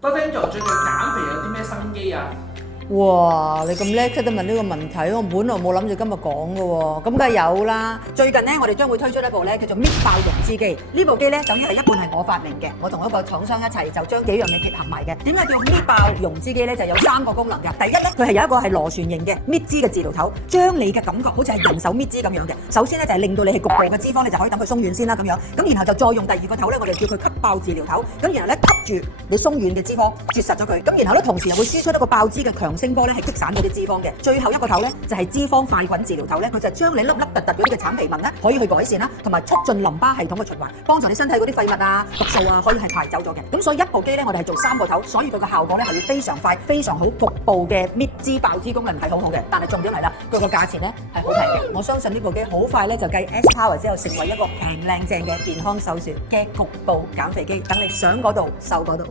多聽咗最近減肥有啲咩新機啊？哇！你咁叻，識得問呢個問題，我本來冇諗住今日講嘅喎，咁梗係有啦。最近咧，我哋將會推出一部咧叫做搣爆溶脂機。呢部機咧，等於係一半係我發明嘅，我同一個廠商一齊就將幾樣嘢結合埋嘅。點解叫搣爆溶脂機咧？就有3個功能嘅。第一咧，佢係有一個係螺旋形嘅搣脂嘅治療頭，將你嘅感覺好似係人手搣脂咁樣嘅。首先咧就係令到你係局部嘅脂肪，你就可以等佢鬆軟先啦咁樣。咁然後就再用第二個頭咧，我哋叫佢吸爆治療頭。咁然後咧吸住你鬆軟嘅脂肪，絕實咗佢。咁然後咧同時又會輸出一個爆脂嘅強聲波咧，係擊散嗰啲脂肪嘅。最後一個頭咧就係脂肪快滾治療頭咧，佢就係將你粒粒突突嗰啲嘅橙皮紋咧可以去改善啦，同埋促進淋巴系統嘅循環，幫助你身體嗰啲廢物啊、毒素啊可以係排走咗嘅。咁所以一部機咧，我哋係做3個頭，所以佢嘅效果咧係會非常快、非常好，局部嘅搣脂爆脂功能係好好嘅。但係重點嚟啦，佢個價錢咧係好平嘅。我相信呢部機好快咧就繼 S Power 之後成為一個平靚正嘅健康首選嘅局部減肥機，等你想嗰度瘦嗰度。